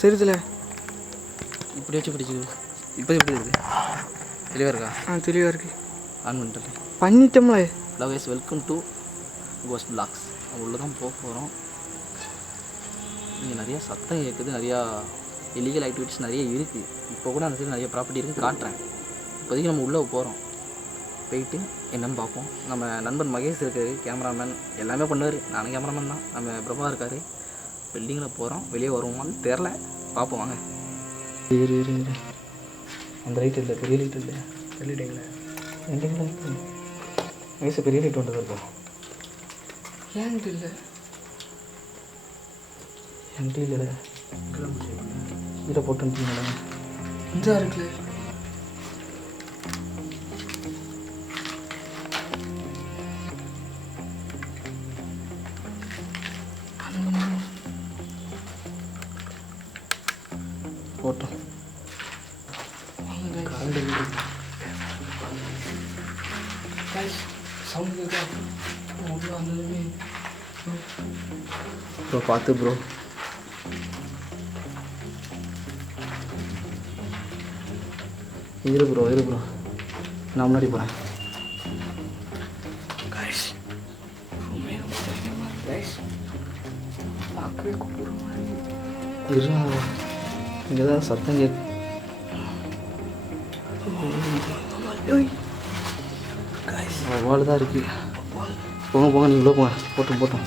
தெரியுதுல. இப்படி வச்சு பிடிச்சி இப்போ எப்படி இருக்குது? தெளிவாக இருக்கா? தெளிவாக இருக்குது. ஆன் பண்ணிட்டேன். பண்ணிட்டோம்ல. Hello guys, welcome to Ghost Blogs. உள்ளே தான் போக போகிறோம். இங்கே நிறையா சத்தம் கேட்குது, நிறையா இல்லீகல் ஆக்டிவிட்டிஸ் நிறைய இருக்குது. இப்போ கூட அந்த சைடு நிறைய ப்ராப்பர்ட்டி இருக்குது, காட்டுறேன். இப்போதைக்கு நம்ம உள்ளே போகிறோம், போயிட்டு என்னன்னு பார்ப்போம். நம்ம நண்பன் மகேஷ் இருக்கார், கேமராமேன் எல்லாமே பண்ணுவார். நானும் கேமராமேன் தான். நம்ம பிரபா இருக்கார். பில்டிங்கில் போகிறோம், வெளியே வருவோமான்னு தெரில, பார்ப்போம் வாங்க. அந்த லைட் இல்லை, பெரிய லைட் இல்லை. பெரிய லைட்டில் எங்கெல்லாம் இருக்குது மகேஷ்? பெரிய லைட் ஒன்று இருக்கும். ஏன்ட்டு இல்லை, என்கிட்ட இல்லை. இதை போட்டுட்டீங்களா? இந்த இருக்குல்ல. போட்டோம். சவுண்ட் கேட்கா வந்ததுமே ப்ரோ பார்த்து ப்ரோ. இரு ப்ரோ, இரு ப்ரோ, நான் முன்னாடி போகிறேன். பார்க்கவே கூப்பிடுற மாதிரி இருங்க, இங்கே தான் சத்தம் கேட்கு. வால் தான் இருக்குது. போங்க போங்க, நீங்கள் உள்ள போங்க. போட்டோம் போட்டோம்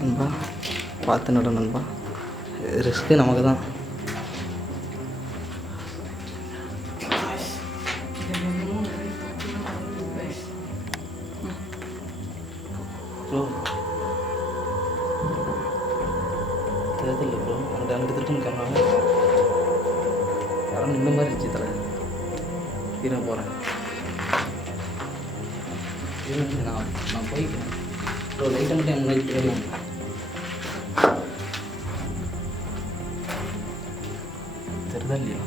நண்பா, பார்த்து நட நண்பா. ரிஸ்க்கு நமக்கு தான். ப்ரோ தெரியல ப்ரோ, அங்கிட்ட திருட்டு கேமரா யாரும் நின்ன மாதிரி இருந்துச்சு. தலை கீழே போகிறேன். நான் போய்க்கிறேன் ப்ரோ. லைட்டை மட்டும் என் முன்னாடி தெரியும். தெரியுதா இல்லையா?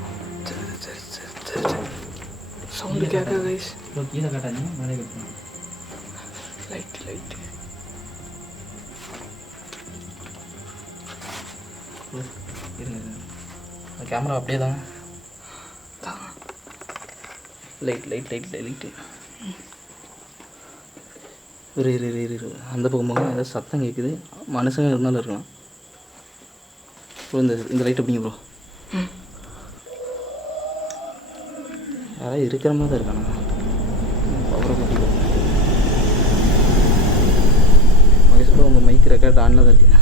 சவுண்டு கேட்க கைஸ். ப்ரோ கீழே காட்டாதீங்க, மேலே வைக்கணும். லைட்டு லைட்டு இருங்க, கேமரா அப்படியே தாங்க. லைட் லைட் லைட் லைட்டு இரு இரு இரு இரு. அந்த பக்கம் போங்க, ஏதாவது சத்தம் கேட்குது. மனுஷங்க இருந்தாலும் இருக்கலாம் ப்ரோ. இந்த லைட் அப்படிங்க ப்ரோ. யாராவது இருக்கிற மாதிரி தான் இருக்கானா? பவரை பற்றி மகேஷ் ப்ரோ, உங்கள் மைக் ரெக்கார்ட் ஆனில் தான் இருக்குது.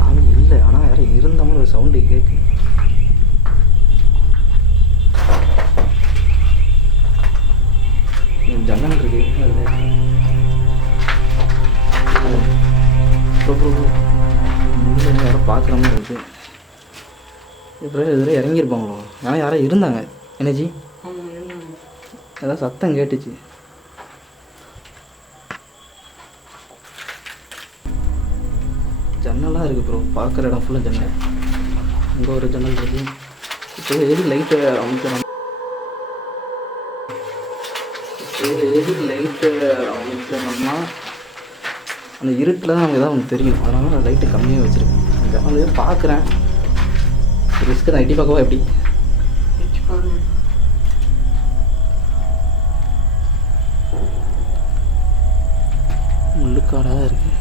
யாரும் இல்லை, ஆனால் யாரும் இருந்த மாதிரி ஒரு சவுண்டு கேட்கு. ஜன்னல் இருக்கு. ப்ரோ ப்ரோ ப்ரோ, யாரும் பார்க்குற மாதிரி இருக்குது. இப்போ இதில் இறங்கியிருப்பாங்களோ? ஏன்னா யாரும் இருந்தாங்க. எனர்ஜி ஏதாவது சத்தம் கேட்டுச்சு. ஜன்னலாக இருக்குது ப்ரோ, பார்க்குற இடம் ஃபுல்லாக ஜன்னல். இங்கே ஒரு ஜன்னல் இருக்குது. இப்போ எதுக்கு லைட்டு அமைக்கணும்? எதுக்கு லைட்டு அமைக்கணும்னா அந்த இருட்டில் தான் நமக்கு எதாவது ஒன்று தெரியும். அதனால நான் லைட்டு கம்மியாக வச்சுருக்கேன். ஜன்னலே பார்க்குறேன். ரிஸ்க்கு தான். எட்டி பார்க்கவா எப்படி? முள்ளுக்காடாக தான் இருக்குது.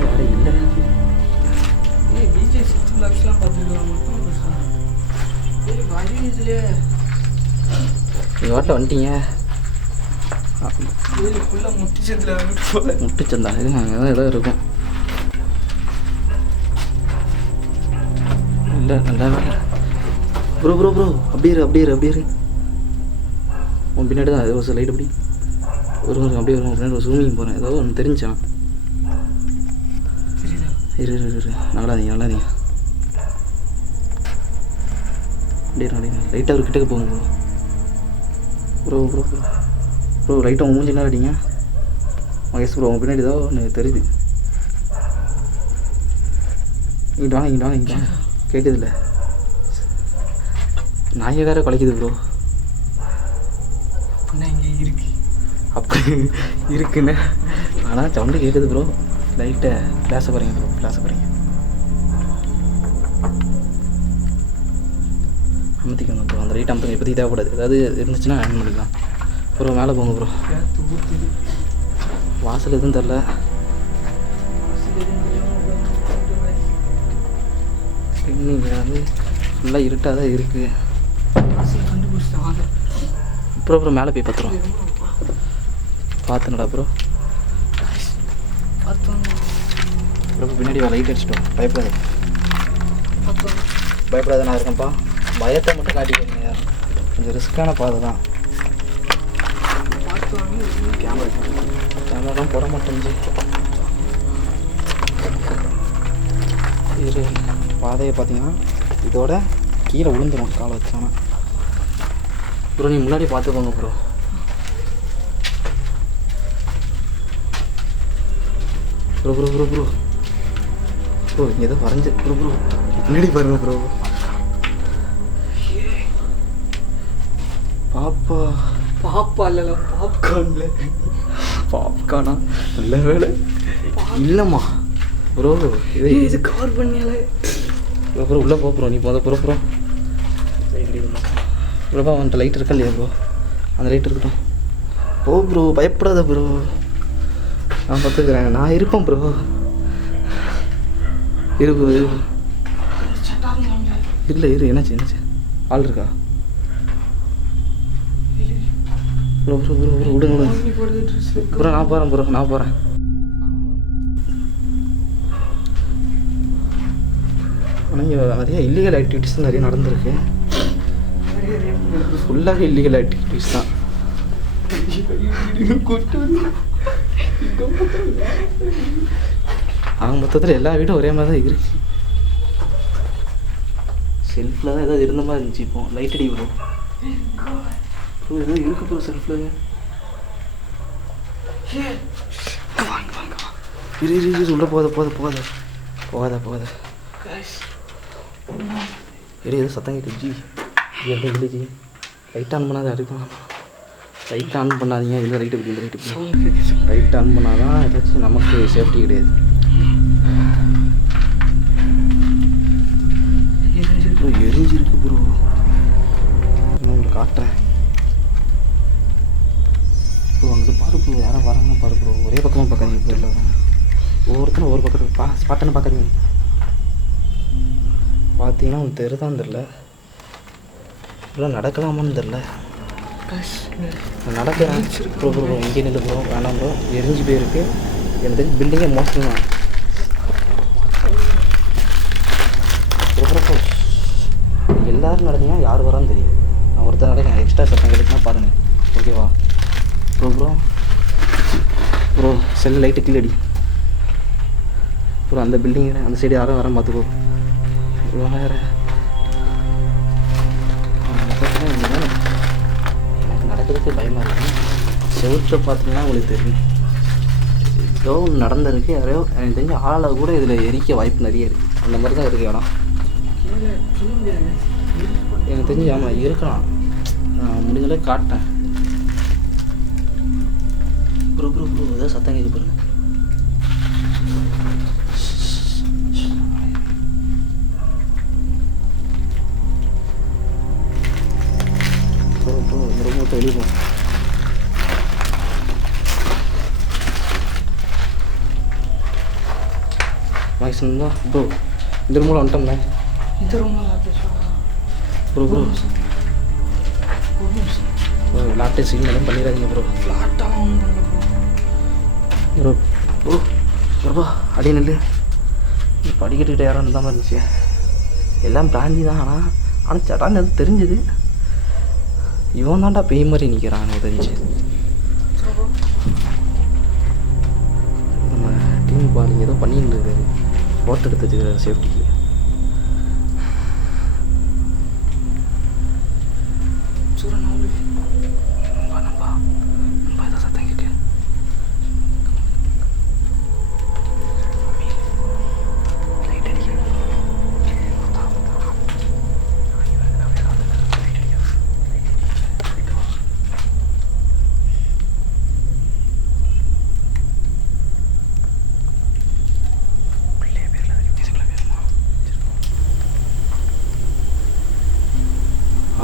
யாரும் இல்லை. டிஜே சிக்ஸ் பிளாக்ஸ்லாம் பார்த்துக்கலாம் மட்டும் நீங்கள் வாட்டில் வந்துட்டீங்க. ஃபுல்லாக முட்டுச்சந்தா இது அங்கே தான் எதாவது இருக்கும். இல்லை நல்லா வேலை ப்ரோ ப்ரோ ப்ரோ. அப்படியே இரு அப்படியே இரு அப்படியே இரு. உன் பின்னாடி தான் ஏதோ லைட் அப்படி ஒரு அப்படியே வரும். பின்னாடி ஒரு ஸ்விம்மிங் போகிறேன். ஏதோ ஒன்று தெரிஞ்சான். இரு இரு இரு, நல்லாதீங்க நல்லாதீங்க. அப்படியே அப்படியே லைட்டாக ஒரு கிட்டக்க போங்க bro. Bro bro bro bro, லைட்டாக உங்கள் மூஞ்சி என்ன அடிங்க. மகேஷ் ப்ரோ, உங்கள் பின்னாடி ஏதோ ஒன்று தெரியுது. இங்கிட்டு வாங்க கேட்குதில்ல. நாயை வேறு குலைக்குது ப்ரோ. அப்படின்னா இங்கே இருக்கு. அப்படி இருக்குன்னு ஆனால் சவுண்டு கேட்குது ப்ரோ. லைட்டை ஃப்ளாஷ போகிறீங்க ப்ரோ, ஃப்ளாஷ போகிறீங்க. அமுத்திக்கோங்க ப்ரோ, அந்த லைட் அமுத்துங்க. இப்போதைக்கு தேவைப்படாது, ஏதாவது இருந்துச்சுன்னா ஆன் பண்ணிக்கலாம் ப்ரோ. மேலே போங்க ப்ரோ. வாசல் எதுவும் தெரில. இங்கே வந்து ஃபுல்லாக இருட்டாக தான் இருக்குது. ப்ரோ ப்ரோ மேலே போய் பார்த்துருவோம். பார்த்துனடா ப்ரோ. ப்ரோ பின்னாடி லைட் அடிச்சிட்டோம். பயப்படாது, பயப்படாத, நான் இருக்கேன்ப்பா. பயத்தை மட்டும் காட்டிக்கோங்க யார். கொஞ்சம் ரிஸ்க்கான பாதை தான். கேமராலாம் போட மாட்டேங்குது. இது பாதையை பார்த்தீங்கன்னா இதோட கீழே விழுந்துடும் காலை வச்சானா. ப்ரோ நீ முன்னாடி பார்த்துக்கோங்க bro. Bro bro bro bro bro இங்கே ஏதோ வரைஞ்சி. ப்ரோ ப்ரோ முன்னாடி பாருங்க ப்ரோ. பாப்பா பாப்பா இல்லைல்ல, பாப்கார்ன்ல. பாப்கார்னா? நல்ல வேலை இல்லைம்மா ப்ரோ. இது கவர் பண்ணியால. ப்ரோ ப்ரோ உள்ளே போ ப்ரோ. நீ போத ப்ரோ. ப்ரோ ப்ரோப்பா அவன்கிட்ட லைட் இருக்கா இல்லையா ப்ரோ? அந்த லைட் இருக்கட்டும். போ ப்ரோ, பயப்படாத ப்ரோ, நான் பார்த்துக்கிறேன், நான் இருப்பேன் ப்ரோ. இரு ப்ரோ, இரு. இல்லை இரு, என்னாச்சு ஆள் இருக்கா? ப்ரோ ப்ரோ ப்ரோ ப்ரோ விடுங்க ப்ரோ. நான் போகிறேன் ப்ரோ, நான் போகிறேன். ஆனால் இங்கே நிறைய இல்லீகல் ஆக்டிவிட்டீஸ் நிறைய நடந்திருக்கு. ஃபுல்லாகவே இல்லீகல் ஆக்டிவிட்டீஸ் தான். ஆக மொத்தத்தில் எல்லா வீடும் ஒரே மாதிரி தான் இருக்கு. செல்ஃபில் தான் ஏதாவது இருந்த மாதிரி இருந்துச்சு. இப்போ லைட் அடி ப்ரோ. ப்ரோ ஏதோ இருக்கு ப்ரோ செல்ஃபில். வாங்க வாங்க இரு இரு இரு. உள்ள போகாத. எடி ஏதோ சத்தம் கேட்டு ஜி எப்படி ஜி. லைட் ஆன் பண்ணாத அடிக்கலாம். லைட் ஆன் பண்ணாதீங்க. இல்லை ரைட்டு இப்படி, இந்த ரைட்டு லைட் ஆன் பண்ணாதான் ஏதாச்சும் நமக்கு சேஃப்டி கிடையாது. ப்ரோ எரிஞ்சிருக்கு ப்ரோ. நான் உங்களுக்கு காட்டுறேன் ப்ரோ. அங்கே பாரு ப்ரோ, யாரும் வராங்கன்னு பாரு ப்ரோ. ஒரே பக்கமாக பார்க்காதீங்க ப்ரோ, இல்லை வராங்க. ஒவ்வொருத்தரும் ஒரு பக்கத்தில் ஸ்பாட்டுன்னு பார்க்காதீங்க. பார்த்தீங்கன்னா உங்களுக்கு தெரிதான் தெரில. ப்ரோ நடக்கலாமான்னு தெரில. நடக்கிறேன் ப்ரோ. ப்ரோ இங்கே நின்று ப்ரோ, வேணாம் ப்ரோ, எரிஞ்சு போயிருக்கு. எனக்கு தெரிஞ்சு பில்டிங்கே மோசம் தான். ப்ரோ எல்லோரும் நடந்தீங்கன்னா யார் வரான்னு தெரியும். நான் ஒருத்தர் நடக்கிறேன். எக்ஸ்ட்ரா சத்தம் கிடைக்குன்னா பாருங்கள், ஓகேவா? ப்ரோ செல் லைட்டு கில்லடி ப்ரோ. அந்த பில்டிங் அந்த சைடு யாரும் வரேன் பார்த்துக்கோ. வேறு எனக்கு நடக்கிறதுக்கு பயமாக இருக்குது. செவுற்றை பார்த்தீங்கன்னா உங்களுக்கு தெரியும் ஏதோ ஒன்று நடந்திருக்கு. யாரையோ எனக்கு தெரிஞ்ச ஆளை கூட இதில் எரிக்க வாய்ப்பு நிறைய இருக்குது. அந்த மாதிரி தான் இருக்குது இடம். எனக்கு தெரிஞ்சு ஆமாம் இருக்கலாம். நான் முடிஞ்சளவுக்கு காட்டேன் ப்ரோ. ஏதோ சத்தம் கேட்க பாருங்க. இந்த ரூம் வெளியே போ. வாய்ஸ் இருந்தா ப்ரோ. இந்த ரூமில் வந்துட்டோம்ல. இந்த ரூமில் ப்ரோ லேப்டாப் சிக்னலும் பண்ணிடாதீங்க ப்ரோ. ஃப்ளாட்டாக ப்ரோ ப்ரோ அடி நெல் படிக்கட்டுக்கிட்ட யாரும் இருந்த மாதிரி இருந்துச்சு. எல்லாம் பிராந்தி தான். ஆனால் சடான்னு அது தெரிஞ்சுது. இவன் தான்டா பேய் மாதிரி நிற்கிறான் எனக்கு தெரிஞ்சு. நம்ம டீம் பாருங்க ஏதோ பண்ணிட்டு இருக்காரு. ஃபோட்டோ எடுத்து வச்சுக்கிறாரு சேஃப்டிக்கு.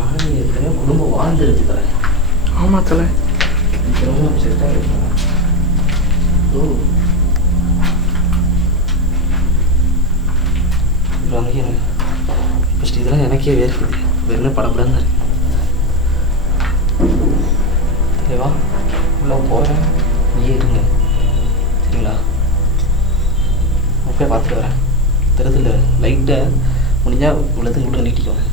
ஆனால் எத்தனையோ குடும்பம் வாழ்ந்துருக்கு தலை. ஆமாம் தலை. ரொம்ப செட்டாக இருக்கு. ஓ அங்கேயே ஃபஸ்ட் இதெல்லாம் எனக்கே வேர்க்குது. வெறும் படப்படன்னு இருக்கு. சரிவா உள்ளே போகிறேன், நீயே இருங்க சரிங்களா? அப்படியே பார்த்துட்டு வரேன். தெருதில்ல லைட்டை முடிஞ்சால் உள்ளத்துக்கு உள்ள நீட்டிக்கோங்க.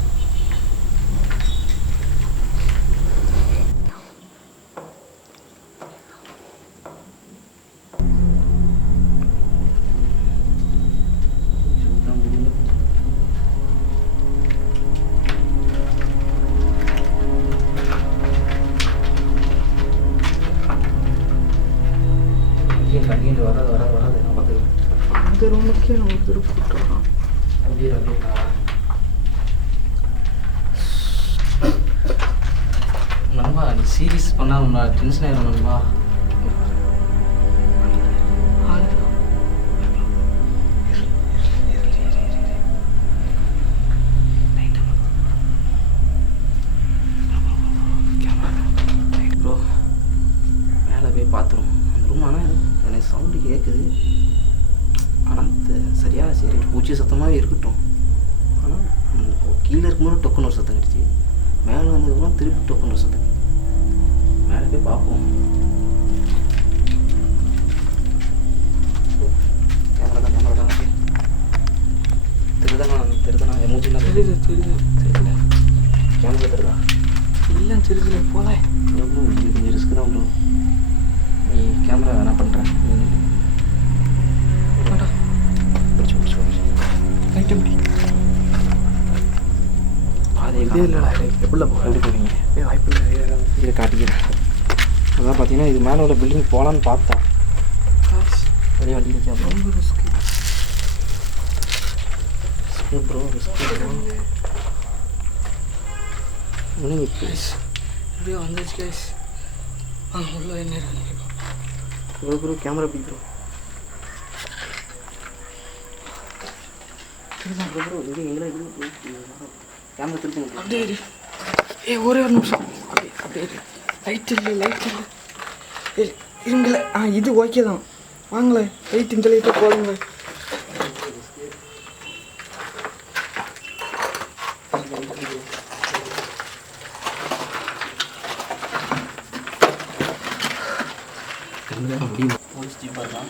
கண்டிப்பாக வராது நான் பார்த்துக்கிறேன். அந்த ரூமுக்கே நம்ம திருப்பி விட்டுறோம். அப்படியே நண்பா, நீ சீரியஸ் பண்ணால் டென்ஷன் ஆயிடும் நண்பா. ப்ரோ மேலே போய் பார்த்துரும் அந்த ரூம். ஆனால் எனக்கு சவுண்டு கேட்குது. ஆனால் சரியாக சரி பூச்சி சத்தமாகவே இருக்கட்டும். ஆனால் கீழே இருக்கும்போது டொக்குன்னு ஒரு சத்தம் கிடச்சி, மேலே வந்ததுக்கப்புறம் திருப்பி டொக்குன்னு ஒரு சத்தம். மேலே போய் பார்ப்போம். கேமரா தான் தெரியுதாண்ணா எமோஜினா தெரியுது தெரியல. கேமரா தெரியுதா? இல்லை தெரியல போல. இது கொஞ்சம் ரிஸ்க்கு தான் ப்ரோ. நீ கேமரா என்ன பண்ணுறேன் பிடிச்சி ரைட்டு முடி. அதே இதே இல்லைடா, எப்படில போக எப்படி போவீங்க? வாய்ப்பு இல்லை. இதை காட்டிக்கிறேன். அதான் பார்த்தீங்கன்னா இது மேலே உள்ள பில்டிங் போகலான்னு பார்த்தேன். வெளியே வண்டி நிற்கா ப்ரோ. ரொம்ப ரிஸ்க்கு ப்ரோ ரிஸ்க்கு ஒன்றும் ப்ளீஸ் இப்படியே வந்துச்சு கைஸ். உள்ள என்ன இருக்கு ப்ரோ கேமரா எப்படி ப்ரோ? ப்ரோ இங்கே எங்களை கேமரா திருப்பி அப்படியே இரு. ஒரே ஒரு நிமிஷம் அப்படியே இரு. லைட் இல்லை இருங்களே. இது ஓகே தான். வாங்களேன் லைட் இந்த லைட்டை போடுங்க. போலீஸ் ஜீப்பாக தான்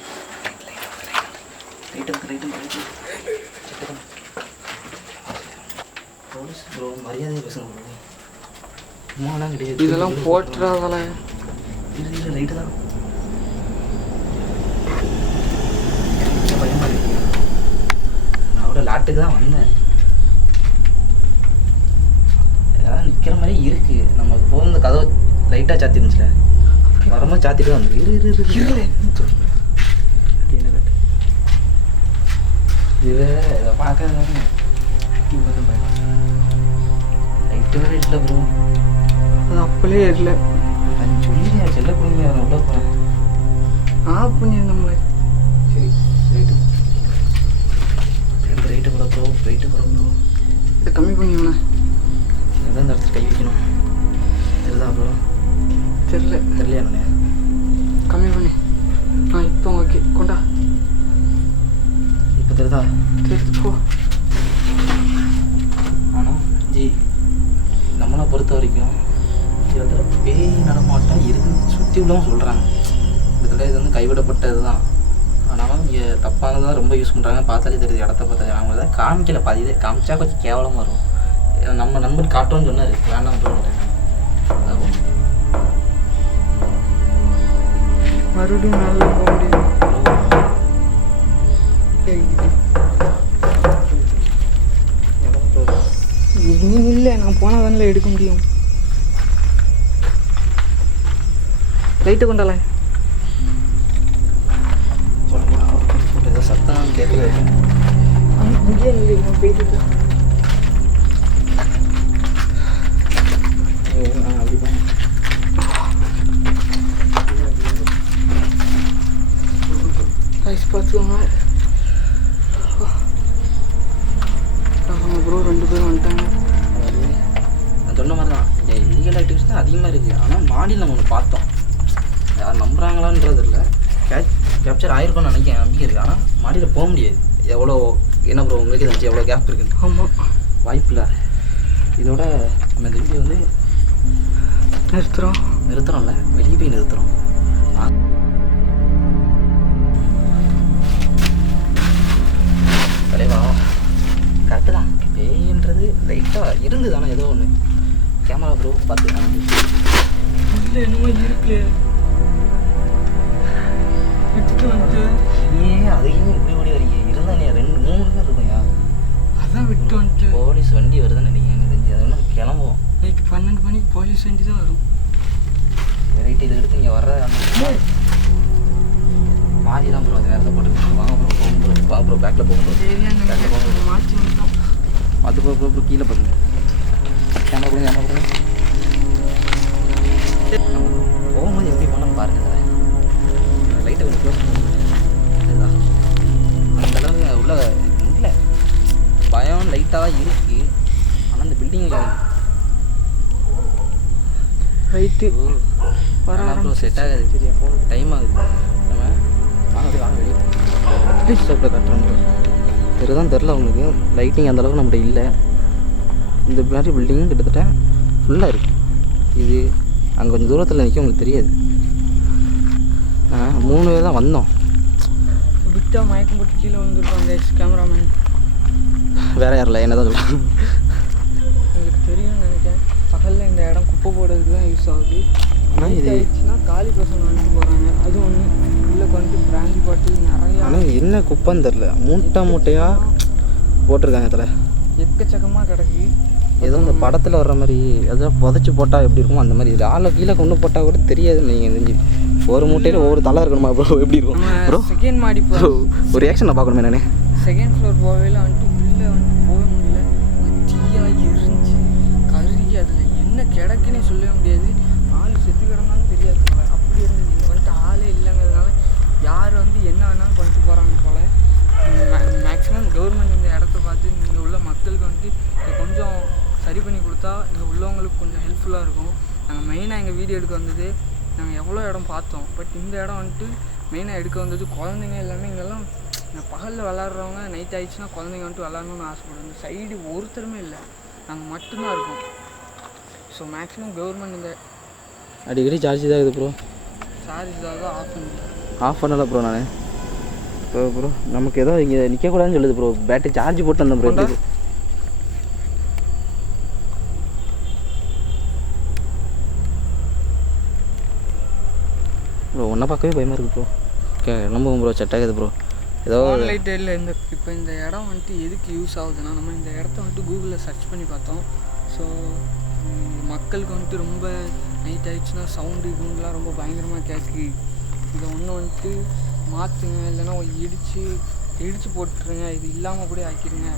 ரைட்டு போலீஸ் ப்ரோ மரியாதையை பேசுங்க ப்ரோ. சும்மாலாம் கிடையாது. இதெல்லாம் போட்டுறாதால இது ரைட்டு தான். பயமாக இருக்கு. நான் கூட லாட்டுக்கு தான் வந்தேன். ஏதாவது நிற்கிற மாதிரி இருக்கு. நமக்கு போகும்போது கதவை லைட்டாக சாத்தி இருந்துச்சுல, வரும்போது சாத்திட்டு தான் வந்து இரு இது இதை பார்க்கறது லைட்டு வேறு இல்லை ப்ரோ. அது அப்படியே இல்லை. அது சொல்லியா செல்ல கொடுங்க. நான் உள்ள போகிறேன். ஆஃப் பண்ணியிருந்தோம்ல. சரி ரைட்டு ரைட்டு கூட ப்ரோ ரைட்டு கூட ப்ரோ. இதை கம்மி பண்ணிக்கோண்ணே. எதான் இந்த இடத்துல கை வைக்கணும் தெரியுதா ப்ரோ? தெரியலையா நானே? கம்மி பண்ணி. இப்போ ஓகே கொண்டா. இப்போ தெரியுதா? தெரியுது போ. ஆனால் ஜி நம்மளை பொறுத்த வரைக்கும் இதில் பேய் நடமாட்டம் இருக்குன்னு சுற்றி உள்ளவங்க சொல்கிறாங்க. இதில் இது வந்து கைவிடப்பட்டது தான். ஆனாலும் இங்கே தப்பானதான் ரொம்ப யூஸ் பண்ணுறாங்க. பார்த்தாலே தெரியுது, இடத்த பார்த்தாலே. அவங்க தான் காமிக்கல. பாதி காமிச்சா கொஞ்சம் கேவலமாக இருக்கும். நம்ம நண்பர் காட்டோன்னு சொன்னார், வேண்டாம் சொல்லிட்டேன். அதான் மறுபடியும் நல்லா போக முடியும். இன்னும் இல்லை, நான் போனால் தானே எடுக்க முடியும். லைட்டு கொண்டால ஏதோ சத்தம் கேட்கல. இங்கே இல்லை போயிட்டு அப்படி பண்ண ஐஸ் பார்த்துக்கோங்க. ப்ரோ 2 பேரும் வந்துட்டாங்க. நான் சொன்ன அதிகமாக இருக்குது. ஆனால் மாடியில் நம்ம ஒன்று பார்த்தோம், யார் நம்புகிறாங்களான்றது இல்லை, கேப்சர் ஆகிருக்கும்னு நினைக்கிறேன், நம்பிக்கை இருக்குது. ஆனால் மாடியில் போக முடியாது. எவ்வளோ என்ன ப்ரோ உங்களுக்கு தெரிஞ்சு எவ்வளோ கேப் இருக்குன்னு? ஆமாம், வாய்ப்பு இல்லை. இதோட நம்ம இந்த வீடியோ வந்து நிறுத்துகிறோம்ல, வெளியே போய் நிறுத்துகிறோம். தலைவா கரெக்டு தான், பேயின்றது லைட்டாக இருந்து தானே ஏதோ ஒன்று. கேமரா ப்ரோ பார்த்து இல்லை என்னமோ இருக்குல்ல விட்டுட்டு வந்துட்டு அதையும் இப்படி ஓடி வரீங்க. இருந்தானே 2-3 பேர் இருக்கும்யா. அதான் விட்டு வந்துட்டு போலீஸ் வண்டி வருதுன்னு நினைக்கிறேன். எனக்கு தெரிஞ்சு அது ஒன்று கிளம்புவோம். நைட்டு 12 மணிக்கு போலீஸ் வண்டி தான் வரும். ரைட்டு இதை எடுத்து இங்கே வர்ற மாறி தான் ப்ரோ, அது வேறு எதாவது போட்டு வாங்க ப்ரோ, போகும் ப்ரோ, வா ப்ரோ, பேக்கில் போகும் ப்ரோ, பேக்கில் போகும் ப்ரோ, மாற்றி வந்துட்டோம். அது ப்ரோ ப்ரோ கீழே பாருங்க. கேமரா கொடுங்க, கேமரா கொடுங்க. போகும்போது எப்படி பண்ணணும் பாருங்கள் சார். லைட்டை கொஞ்சம் க்ளோஸ் பண்ணுங்க. அதுதான் அந்த அளவுக்கு உள்ள இல்லை, பயம் லைட்டாக தான் இருக்குது. ஆனால் இந்த பில்டிங்கில் ரைட்டு ப்ரோ செட் ஆகாது. சரியா போகும், டைம் ஆகுது. நம்ம வாங்க வெளியே ஷாப்பில் கட்டுறோம் ப்ரோ. தெருதான் தெரில உங்களுக்கு, லைட்டிங் அந்தளவுக்கு நம்மகிட்ட இல்லை. இந்த மாதிரி பில்டிங்கும் கிட்டத்தட்ட ஃபுல்லாக இருக்குது. இது அங்கே கொஞ்சம் தூரத்தில் நிற்க உங்களுக்கு தெரியாது. 3 பேர் தான் வந்தோம். விட்டா மயக்கம் போட்டு கீழே வந்துருப்பாங்க கேமராமேன். வேறு யாரில்ல, என்ன தான் சொல்லுவாங்க. உங்களுக்கு தெரியும்னு நினைக்கிறேன். பகலில் இந்த இடம் குப்பை போடுறதுக்கு தான் யூஸ் ஆகுது. ஆனால் இது ஆயிடுச்சுன்னா காலி பசங்க வந்துட்டு போகிறாங்க. அது ஒன்று உள்ளே வந்துட்டு பிராண்டி பாட்டில் நிறையா. ஆனால் என்ன குப்பைன்னு தெரில, மூட்டையாக போட்டிருக்காங்க அதில். எக்கச்சக்கமாக கிடக்கு. ஏதோ இந்த படத்தில் வர்ற மாதிரி எதாவது புதைச்சி போட்டால் எப்படி இருக்குமோ அந்த மாதிரி. இது ஆளை கீழே கொண்டு போட்டால் கூட தெரியாது. நீங்கள் தெரிஞ்சு ஒரு மூட்டையில் ஒவ்வொரு தலை இருக்கணுமா ப்ரோ? எப்படி இருக்கும் ப்ரோ? செகண்ட் மாடி ப்ரோ ஒரு ரியாக்ஷன் நான் பார்க்கணுமே நான். செகண்ட் ஃப்ளோர் போகல வந்துட்டு உள்ளே வந்துட்டு போக முடியல. தீயாக எரிஞ்சு கருகி அதில் என்ன கிடக்குன்னே சொல்லவே முடியாது. ஆள் செத்து கிடந்தாலும் தெரியாது போல், அப்படி இருந்தது. இங்கே வந்துட்டு ஆளே இல்லைங்கிறதுனால யார் வந்து என்ன வேணாலும் பண்ணிட்டு போகிறாங்க போல். மேக்ஸிமம் கவர்மெண்ட் இந்த இடத்த பார்த்து இங்கே உள்ள மக்களுக்கு வந்துட்டு இதை கொஞ்சம் சரி பண்ணி கொடுத்தா இங்கே உள்ளவங்களுக்கு கொஞ்சம் ஹெல்ப்ஃபுல்லாக இருக்கும். நாங்கள் மெயினாக எங்கள் வீடியோ எடுக்க வந்தது, நாங்கள் எவ்வளோ இடம் பார்த்தோம். பட் இந்த இடம் வந்துட்டு மெயினாக எடுக்க வந்தது குழந்தைங்க எல்லாமே. இங்கெல்லாம் பகலில் விளாட்றவங்க நைட் ஆகிடுச்சுன்னா குழந்தைங்க வந்துட்டு விளாட்ணுன்னு ஆசைப்படுவோம். இந்த சைடு ஒருத்தருமே இல்லை, நாங்கள் மட்டும்தான் இருக்கோம். ஸோ மேக்ஸிமம் கவர்மெண்ட் இந்த அடிக்கடி சார்ஜ் தான் இருக்குது ப்ரோ. சார்ஜ் தான் ஆஃப் பண்ணலை ப்ரோ நான். இப்போ ப்ரோ நமக்கு ஏதோ இங்கே நிற்கக்கூடாதுன்னு சொல்லுது ப்ரோ. பேட்டரி சார்ஜ் போட்டு வந்தேன் ப்ரோ. எப்படி ப்ரோ ஒன்றை பார்க்கவே பயமாக இருக்குது ப்ரோ. கிளம்புவோம் ப்ரோ, செட் ஆகுது ப்ரோ. ஏதோ லைட் இல்லை. இப்போ இந்த இடம் வந்துட்டு எதுக்கு யூஸ் ஆகுதுன்னா, நம்ம இந்த இடத்த வந்துட்டு கூகுளில் சர்ச் பண்ணி பார்த்தோம். ஸோ மக்களுக்கு வந்துட்டு ரொம்ப நைட் ஆகிடுச்சுன்னா சவுண்டு இதுங்கெலாம் ரொம்ப பயங்கரமாக கேட்கு. இதை ஒன்று வந்துட்டு மாற்றுங்க, இல்லைன்னா இடித்து போட்டுருங்க, இது இல்லாமல் கூட ஆக்கிடுங்க.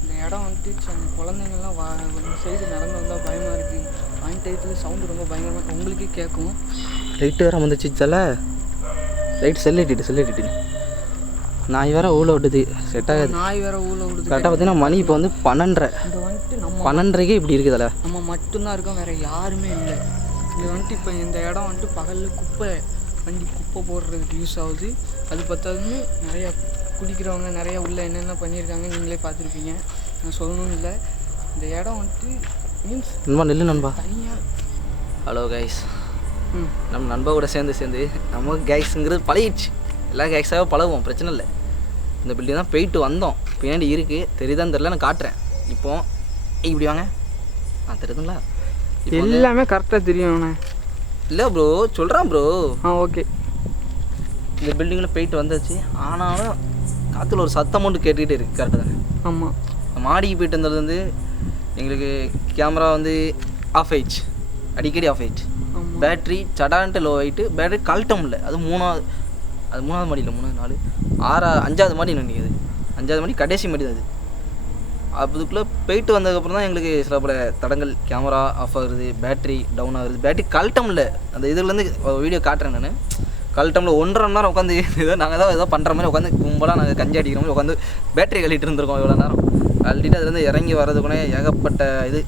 இந்த இடம் வந்துட்டு குழந்தைங்கள்லாம் இந்த சைடு நடந்து வந்தால் பயமாக இருக்குது. ஆன் டயத்தில் சவுண்டு ரொம்ப பயங்கரமாக உங்களுக்கே கேட்கும். லைட்டு வேறு வந்துச்சு சில லைட் செல்லிட்டு நாய் வேறு ஊழ விட்டுது, செட் ஆகாது. நாய் வேறு ஊழ விடுது. கரெக்டாக பார்த்தீங்கன்னா மணி இப்போ வந்து 12:30. இந்த வந்துட்டு நம்ம 12:30க்கே இப்படி இருக்குதுல்ல. நம்ம மட்டும்தான் இருக்கோம், வேறு யாருமே இல்லை. இது வந்துட்டு இப்போ இந்த இடம் வந்துட்டு பகலில் வண்டி குப்பை போடுறதுக்கு யூஸ் ஆகுது. அது பத்தாதுன்னு நிறையா குடிக்கிறவங்க நிறையா உள்ளே என்னென்ன பண்ணியிருக்காங்க நீங்களே பார்த்துருப்பீங்க, நான் சொல்லணும்னு இல்லை. இந்த இடம் வந்துட்டு மீன்ஸ் நண்பா நெல்லு நண்பா தனியாக. ஹலோ கைஸ், நம்ம நண்பா கூட சேர்ந்து நமக்கு கைஸுங்கிறது பழகிடுச்சு. எல்லா கைஸாக பழகுவோம், பிரச்சனை இல்லை. இந்த பில்டிங் தான் போயிட்டு வந்தோம், பின்னாடி இருக்குது, தெரியுதான்னு தெரில, நான் காட்டுறேன். இப்போ இப்படி வாங்க, தெரியுதுங்களா? எல்லாமே கரெக்டாக தெரியும். இல்லை ப்ரோ சொல்கிறான் ப்ரோ. ஓகே. இந்த பில்டிங்கில் போயிட்டு வந்தாச்சு, ஆனாலும் காற்றுல ஒரு சத்தம் மட்டும் கேட்டுக்கிட்டே இருக்குது. கரெக்டாக தானே? ஆமாம். மாடிக்கு போயிட்டு வந்தது வந்து எங்களுக்கு கேமரா வந்து ஆஃப் ஆயிடுச்சு, அடிக்கடி ஆஃப் ஆயிடுச்சு. பேட்ரி சடான்ட்டு லோ ஆகிட்டு பேட்ரி கழட்டம் இல்லை. அது மூணாவது மாடியில் 3 4 5வது மாடி நினைக்கிது. 5வது மாடி கடைசி மாடி தான் அது. அதுக்குள்ளே போயிட்டு வந்ததுக்கப்புறம் தான் எங்களுக்கு சில பல தடங்கள், கேமரா ஆஃப் ஆகுறது, பேட்ரி டவுன் ஆகுறது, பேட்ரி கழட்டம் இல்லை. அந்த இதுலேருந்து வீடியோ காட்டுறேன் நான். கழட்டமில் 1.5 மணி நேரம் உட்காந்து நாங்கள் தான் ஏதோ பண்ணுற மாதிரி உட்காந்து கும்பலாக நாங்கள் கஞ்சி அடிக்கிற மாதிரி உட்காந்து பேட்டரி கழட்டிட்டு இருந்திருக்கோம். இவ்வளோ நேரம் கழட்டிட்டு அதுலேருந்து இறங்கி வர்றதுக்குனே ஏகப்பட்ட இது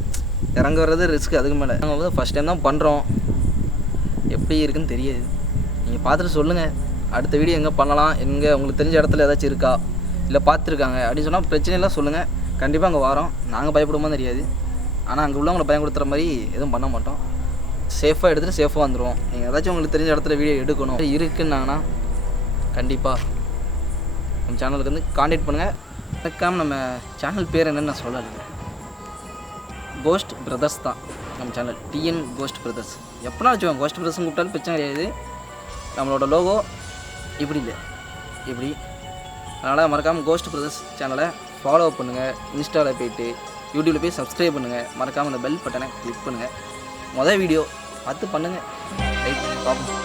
இறங்க வர்றது ரிஸ்க். அதுக்கு மேலே நாங்கள் வந்து ஃபஸ்ட் டைம் தான் பண்ணுறோம், எப்படி இருக்குன்னு தெரியாது. நீங்கள் பார்த்துட்டு சொல்லுங்கள், அடுத்த வீடியோ எங்கே பண்ணலாம், எங்கே உங்களுக்கு தெரிஞ்ச இடத்துல ஏதாச்சும் இருக்கா, இல்லை பார்த்துருக்காங்க அப்படின்னு சொன்னால் பிரச்சனையெல்லாம் சொல்லுங்கள். கண்டிப்பாக அங்கே வரோம். நாங்கள் பயப்படுமா தெரியாது, ஆனால் அங்கே உள்ளவங்களை பயன்படுத்துகிற மாதிரி எதுவும் பண்ண மாட்டோம். சேஃபாக எடுத்துகிட்டு சேஃபாக வந்துடுவோம். நீங்கள் ஏதாச்சும் உங்களுக்கு தெரிஞ்ச இடத்துல வீடியோ எடுக்கணும் இருக்குன்னாங்கன்னா கண்டிப்பாக நம்ம சேனலுக்கு வந்து காண்டாக்ட் பண்ணுங்கள். மறக்காமல் நம்ம சேனல் பேர் என்னென்னு நான் சொல்லலை, கோஸ்ட் பிரதர்ஸ் தான் நம்ம சேனல். TN cost brothers. எப்போனா வச்சுக்கோங்க, கோஸ்ட் பிரதர்ஸ்னு கூப்பிட்டாலும் பிரச்சனை கிடையாது. நம்மளோட லோகோ இப்படி இல்லை, இப்படி. அதனால் மறக்காமல் கோஸ்ட் பிரதர்ஸ் சேனலை ஃபாலோ பண்ணுங்கள். இன்ஸ்டாவில் போய்ட்டு யூடியூப்பில் போய் சப்ஸ்கிரைப் பண்ணுங்கள். மறக்காமல் அந்த பெல் பட்டனை கிளிக் பண்ணுங்கள். மொதல் வீடியோ பார்த்து பண்ணுங்கள். ரைட், பார்ப்போம்.